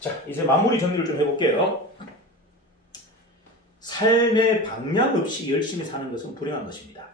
자, 이제 마무리 정리를 좀 해볼게요. 삶의 방향 없이 열심히 사는 것은 불행한 것입니다.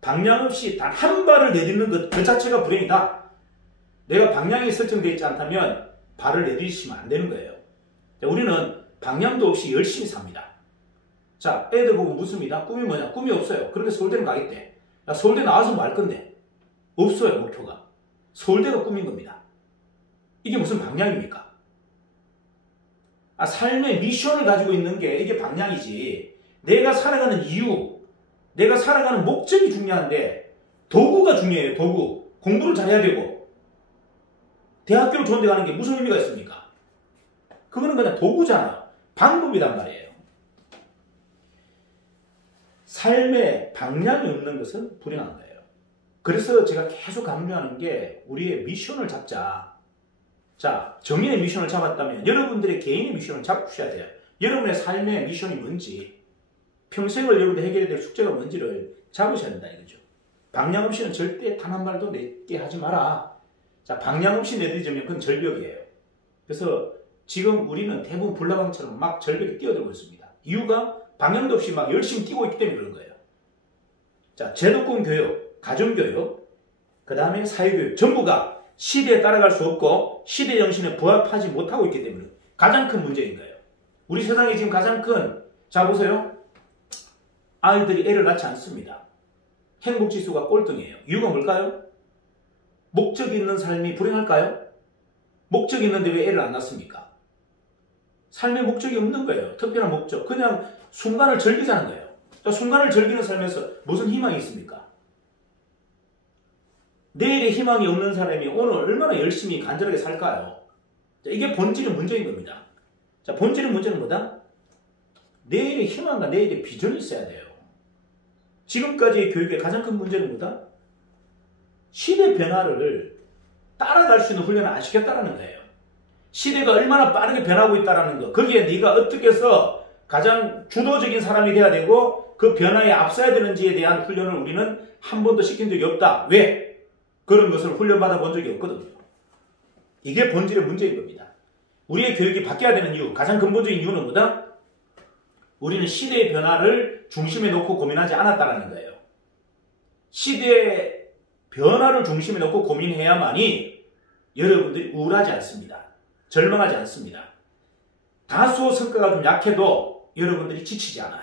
방향 없이 단 한 발을 내딛는 것 그 자체가 불행이다. 내가 방향이 설정되어 있지 않다면 발을 내딛으시면 안 되는 거예요. 자, 우리는 방향도 없이 열심히 삽니다. 자, 애들 보고 묻습니다. 꿈이 뭐냐? 꿈이 없어요. 그런데 서울대는 가겠대. 야, 서울대 나와서 뭐 할 건데? 없어요, 목표가. 서울대가 꿈인 겁니다. 이게 무슨 방향입니까? 삶의 미션을 가지고 있는 게 이게 방향이지. 내가 살아가는 이유, 내가 살아가는 목적이 중요한데 도구가 중요해요. 도구. 공부를 잘해야 되고 대학교를 좋은 데 가는 게 무슨 의미가 있습니까? 그거는 그냥 도구잖아요. 방법이란 말이에요. 삶의 방향이 없는 것은 불행한 거예요. 그래서 제가 계속 강조하는 게 우리의 미션을 잡자. 자, 정의의 미션을 잡았다면 여러분들의 개인의 미션을 잡으셔야 돼요. 여러분의 삶의 미션이 뭔지, 평생을 여러분들 해결해야 될 숙제가 뭔지를 잡으셔야 된다 이거죠. 방향 없이는 절대 단 한 발도 내게 하지 마라. 자, 방향 없이 내딛으면 그건 절벽이에요. 그래서 지금 우리는 대부분 불나방처럼 막 절벽에 뛰어들고 있습니다. 이유가 방향도 없이 막 열심히 뛰고 있기 때문에 그런 거예요. 자, 제도권 교육, 가정교육, 그 다음에 사회교육, 전부가 시대에 따라갈 수 없고 시대 정신에 부합하지 못하고 있기 때문에 가장 큰 문제인 거예요. 우리 세상에 지금 가장 큰, 자 보세요. 아이들이 애를 낳지 않습니다. 행복지수가 꼴등이에요. 이유가 뭘까요? 목적이 있는 삶이 불행할까요? 목적이 있는데 왜 애를 안 낳습니까? 삶의 목적이 없는 거예요. 특별한 목적. 그냥 순간을 즐기자는 거예요. 순간을 즐기는 삶에서 무슨 희망이 있습니까? 내일의 희망이 없는 사람이 오늘 얼마나 열심히 간절하게 살까요? 자, 이게 본질의 문제인 겁니다. 자, 본질의 문제는 뭐다? 내일의 희망과 내일의 비전이 있어야 돼요. 지금까지의 교육의 가장 큰 문제는 뭐다? 시대 변화를 따라갈 수 있는 훈련을 안 시켰다는 거예요. 시대가 얼마나 빠르게 변하고 있다는 거, 거기에 네가 어떻게 해서 가장 주도적인 사람이 돼야 되고 그 변화에 앞서야 되는지에 대한 훈련을 우리는 한 번도 시킨 적이 없다. 왜? 그런 것을 훈련받아 본 적이 없거든요. 이게 본질의 문제인 겁니다. 우리의 교육이 바뀌어야 되는 이유, 가장 근본적인 이유는 뭐다? 우리는 시대의 변화를 중심에 놓고 고민하지 않았다는 거예요. 시대의 변화를 중심에 놓고 고민해야만이 여러분들이 우울하지 않습니다. 절망하지 않습니다. 다소 성과가 좀 약해도 여러분들이 지치지 않아요.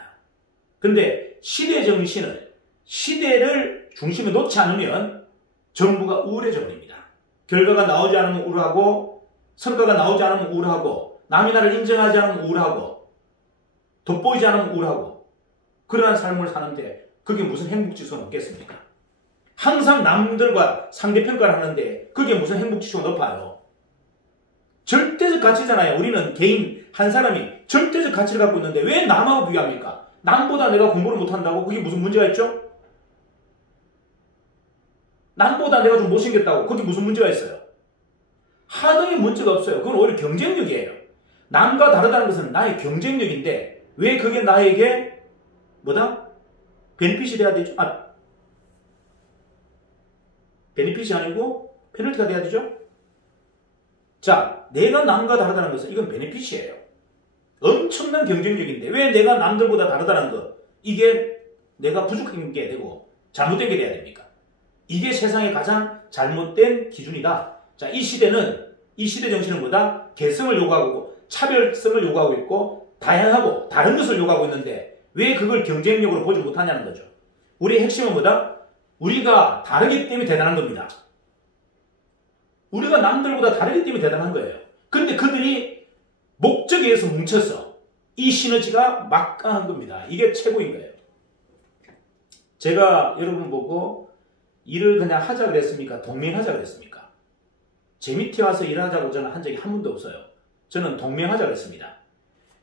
근데 시대 정신을, 시대를 중심에 놓지 않으면 전부가 우울해져 버립니다. 결과가 나오지 않으면 우울하고, 성과가 나오지 않으면 우울하고, 남이 나를 인정하지 않으면 우울하고, 돋보이지 않으면 우울하고, 그러한 삶을 사는데 그게 무슨 행복지수가 높겠습니까? 항상 남들과 상대평가를 하는데 그게 무슨 행복지수가 높아요? 절대적 가치잖아요. 우리는 개인 한 사람이 절대적 가치를 갖고 있는데 왜 남하고 비교합니까? 남보다 내가 공부를 못한다고 그게 무슨 문제가 있죠? 남보다 내가 좀 못생겼다고 그게 무슨 문제가 있어요? 하등의 문제가 없어요. 그건 오히려 경쟁력이에요. 남과 다르다는 것은 나의 경쟁력인데 왜 그게 나에게 뭐다? 베니핏이 돼야 되죠? 베니핏이 아니고 페널티가 돼야 되죠? 자, 내가 남과 다르다는 것은 이건 베니핏이에요. 엄청난 경쟁력인데 왜 내가 남들보다 다르다는 것, 이게 내가 부족한 게 되고 잘못된 게 돼야 됩니까? 이게 세상의 가장 잘못된 기준이다. 자, 이 시대 정신은 뭐다? 개성을 요구하고 차별성을 요구하고 있고 다양하고 다른 것을 요구하고 있는데 왜 그걸 경쟁력으로 보지 못하냐는 거죠. 우리의 핵심은 뭐다? 우리가 다르기 때문에 대단한 겁니다. 우리가 남들보다 다르기 때문에 대단한 거예요. 그런데 그들이 목적에 의해서 뭉쳐서 이 시너지가 막강한 겁니다. 이게 최고인 거예요. 제가 여러분 보고 일을 그냥 하자 그랬습니까? 동맹하자 그랬습니까? 제 밑에 와서 일하자고 저는 한 적이 한 번도 없어요. 저는 동맹하자 그랬습니다.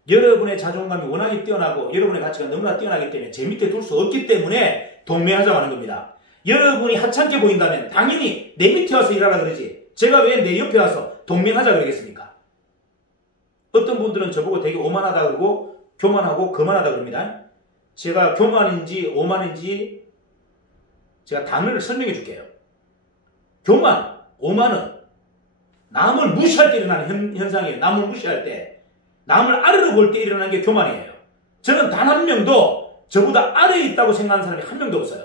여러분의 자존감이 워낙에 뛰어나고 여러분의 가치가 너무나 뛰어나기 때문에 제 밑에 둘 수 없기 때문에 동맹하자고 하는 겁니다. 여러분이 하찮게 보인다면 당연히 내 밑에 와서 일하라 그러지 제가 왜 내 옆에 와서 동맹하자 그러겠습니까? 어떤 분들은 저보고 되게 오만하다 그러고 교만하고 거만하다 그럽니다. 제가 교만인지 오만인지 제가 단어를 설명해 줄게요. 교만, 오만은 남을 무시할 때 일어나는 현상이에요. 남을 무시할 때. 남을 아래로 볼 때 일어나는 게 교만이에요. 저는 단 한 명도 저보다 아래에 있다고 생각하는 사람이 한 명도 없어요.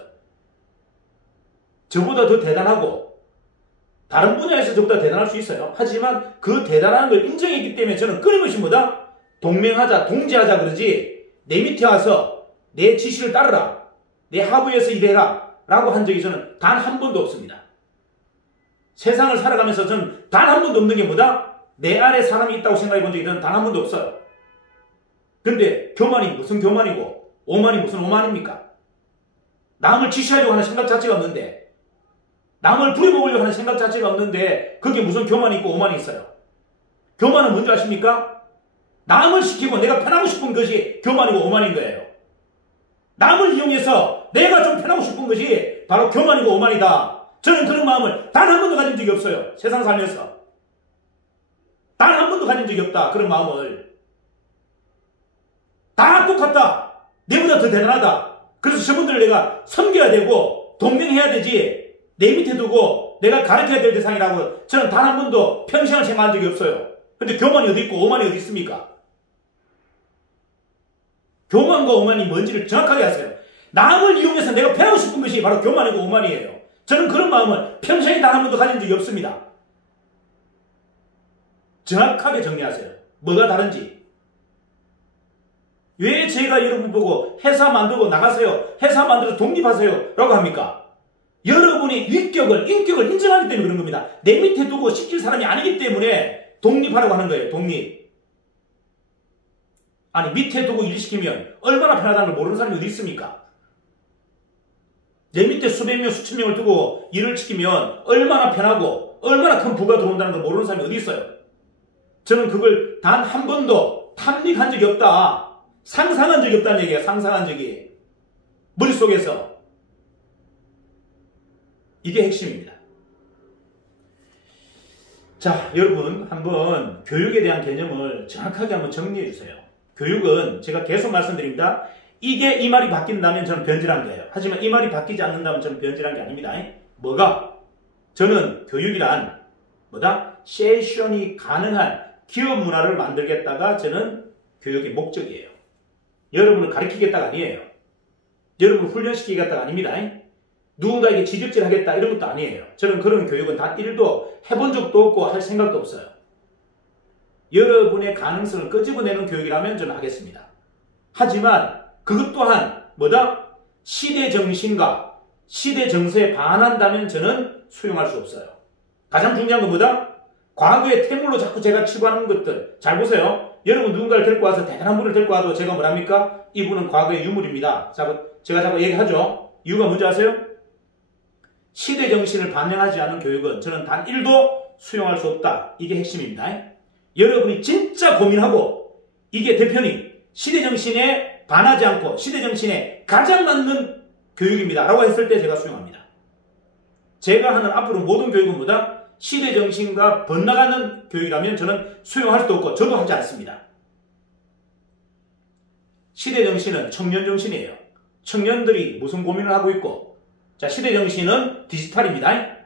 저보다 더 대단하고 다른 분야에서 저보다 대단할 수 있어요. 하지만 그 대단한 걸 인정했기 때문에 저는 끊임없이 뭐다? 동맹하자, 동지하자 그러지 내 밑에 와서 내 지시를 따르라. 내 하부에서 일해라. 라고 한 적이 저는 단 한 번도 없습니다. 세상을 살아가면서 저는 단 한 번도 없는 게 뭐다? 내 아래 사람이 있다고 생각해 본 적이 저는 단 한 번도 없어요. 근데 교만이 무슨 교만이고 오만이 무슨 오만입니까? 남을 지시하려고 하는 생각 자체가 없는데 남을 부려먹으려고 하는 생각 자체가 없는데 그게 무슨 교만이 있고 오만이 있어요. 교만은 뭔지 아십니까? 남을 시키고 내가 편하고 싶은 것이 교만이고 오만인 거예요. 남을 이용해서 내가 좀 편하고 싶은 것이 바로 교만이고 오만이다. 저는 그런 마음을 단 한 번도 가진 적이 없어요. 세상 살면서. 단 한 번도 가진 적이 없다. 그런 마음을. 다 똑같다. 내보다 더 대단하다. 그래서 저분들을 내가 섬겨야 되고 동맹해야 되지. 내 밑에 두고 내가 가르쳐야 될 대상이라고 저는 단 한 번도 평생을 생각한 적이 없어요. 근데 교만이 어디 있고 오만이 어디 있습니까? 교만과 오만이 뭔지를 정확하게 아세요. 남을 이용해서 내가 편하고 싶은 것이 바로 교만이고 오만이에요. 저는 그런 마음을 평생에 단 한 번도 가진 적이 없습니다. 정확하게 정리하세요. 뭐가 다른지. 왜 제가 여러분 보고 회사 만들고 나가세요. 회사 만들어서 독립하세요. 라고 합니까? 여러분의 인격을 인정하기 때문에 그런 겁니다. 내 밑에 두고 시킬 사람이 아니기 때문에 독립하라고 하는 거예요. 독립. 아니 밑에 두고 일 시키면 얼마나 편하다는 걸 모르는 사람이 어디 있습니까? 내 밑에 수백 명, 수천 명을 두고 일을 시키면 얼마나 편하고 얼마나 큰 부가 들어온다는 걸 모르는 사람이 어디 있어요? 저는 그걸 단 한 번도 탐닉한 적이 없다. 상상한 적이 없다는 얘기예요. 상상한 적이. 머릿속에서. 이게 핵심입니다. 자, 여러분 한번 교육에 대한 개념을 정확하게 한번 정리해 주세요. 교육은 제가 계속 말씀드립니다. 이게 이 말이 바뀐다면 저는 변질한 거예요. 하지만 이 말이 바뀌지 않는다면 저는 변질한 게 아닙니다. 뭐가? 저는 교육이란 뭐다? 세션이 가능한 기업 문화를 만들겠다가 저는 교육의 목적이에요. 여러분을 가르치겠다가 아니에요. 여러분을 훈련시키겠다가 아닙니다. 누군가에게 지적질 하겠다 이런 것도 아니에요. 저는 그런 교육은 단 1도 해본 적도 없고 할 생각도 없어요. 여러분의 가능성을 끄집어내는 교육이라면 저는 하겠습니다. 하지만 그것 또한 뭐다? 시대 정신과 시대 정서에 반한다면 저는 수용할 수 없어요. 가장 중요한 건 뭐다? 과거의 태물로 자꾸 제가 치부하는 것들. 잘 보세요. 여러분 누군가를 데리고 와서 대단한 분을 데리고 와도 제가 뭐랍니까? 이분은 과거의 유물입니다. 제가 자꾸 얘기하죠. 이유가 뭔지 아세요? 시대 정신을 반영하지 않은 교육은 저는 단 1도 수용할 수 없다. 이게 핵심입니다. 여러분이 진짜 고민하고 이게 대표님 시대 정신에 반하지 않고 시대 정신에 가장 맞는 교육입니다. 라고 했을 때 제가 수용합니다. 제가 하는 앞으로 모든 교육은 뭐다? 시대 정신과 번나가는 교육이라면 저는 수용할 수도 없고 저도 하지 않습니다. 시대 정신은 청년 정신이에요. 청년들이 무슨 고민을 하고 있고 자 시대 정신은 디지털입니다.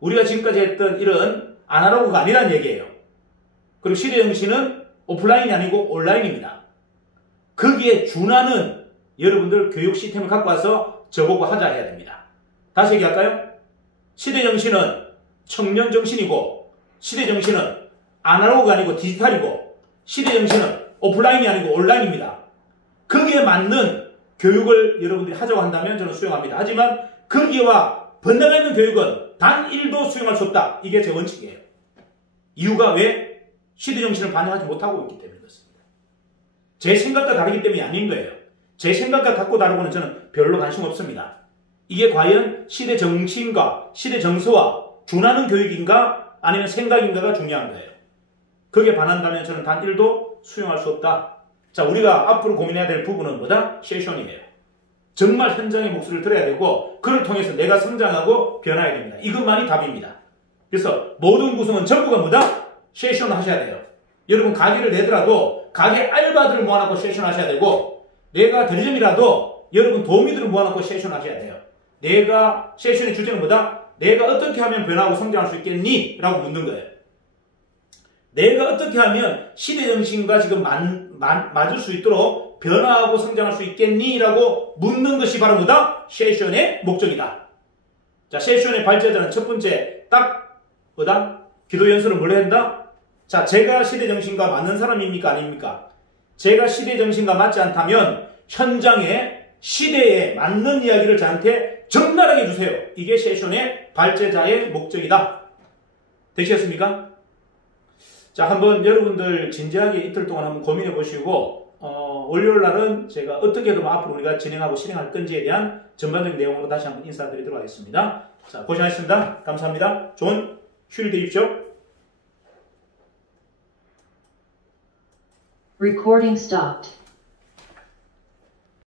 우리가 지금까지 했던 이런 아날로그가 아니란 얘기예요. 그리고 시대 정신은 오프라인이 아니고 온라인입니다. 거기에 준하는 여러분들 교육 시스템을 갖고 와서 저보고 하자 해야 됩니다. 다시 얘기할까요? 시대 정신은 청년 정신이고 시대 정신은 아날로그가 아니고 디지털이고 시대 정신은 오프라인이 아니고 온라인입니다. 거기에 맞는 교육을 여러분들이 하자고 한다면 저는 수용합니다. 하지만 거기와 번나가 있는 교육은 단 1도 수용할 수 없다. 이게 제 원칙이에요. 이유가 왜? 시대 정신을 반영하지 못하고 있기 때문에 그렇습니다. 제 생각과 다르기 때문이 아닌 거예요. 제 생각과 같고 다르고는 저는 별로 관심 없습니다. 이게 과연 시대 정신과 시대 정서와 준하는 교육인가 아니면 생각인가가 중요한 거예요. 거기에 반한다면 저는 단 1도 수용할 수 없다. 자, 우리가 앞으로 고민해야 될 부분은 뭐다? 세션이에요. 정말 현장의 목소리를 들어야 되고 그를 통해서 내가 성장하고 변화해야 됩니다. 이것만이 답입니다. 그래서 모든 구성은 전부가 뭐다? 세션을 하셔야 돼요. 여러분 가게를 내더라도 가게 알바들을 모아놓고 세션 하셔야 되고 내가 대리점이라도 여러분 도우미들을 모아놓고 세션 하셔야 돼요. 내가 세션의 주제는 뭐다? 내가 어떻게 하면 변화하고 성장할 수 있겠니? 라고 묻는 거예요. 내가 어떻게 하면 시대 정신과 지금 맞을 수 있도록 변화하고 성장할 수 있겠니? 라고 묻는 것이 바로 뭐다? 세션의 목적이다. 자, 세션의 발제자는 첫 번째, 딱, 뭐다? 기도 연설을 뭘로 한다? 자, 제가 시대 정신과 맞는 사람입니까? 아닙니까? 제가 시대 정신과 맞지 않다면, 현장에, 시대에 맞는 이야기를 저한테 적나라하게 해주세요. 이게 세션의 발제자의 목적이다. 되셨습니까? 자, 한번 여러분들 진지하게 이틀 동안 한번 고민해 보시고, 월요일 날은 제가 어떻게 더 앞으로 우리가 진행하고 실행할 건지에 대한 전반적인 내용으로 다시 한번 인사드리도록 하겠습니다. 자, 고생하셨습니다. 감사합니다. 좋은 휴일 되십시오. Recording stopped.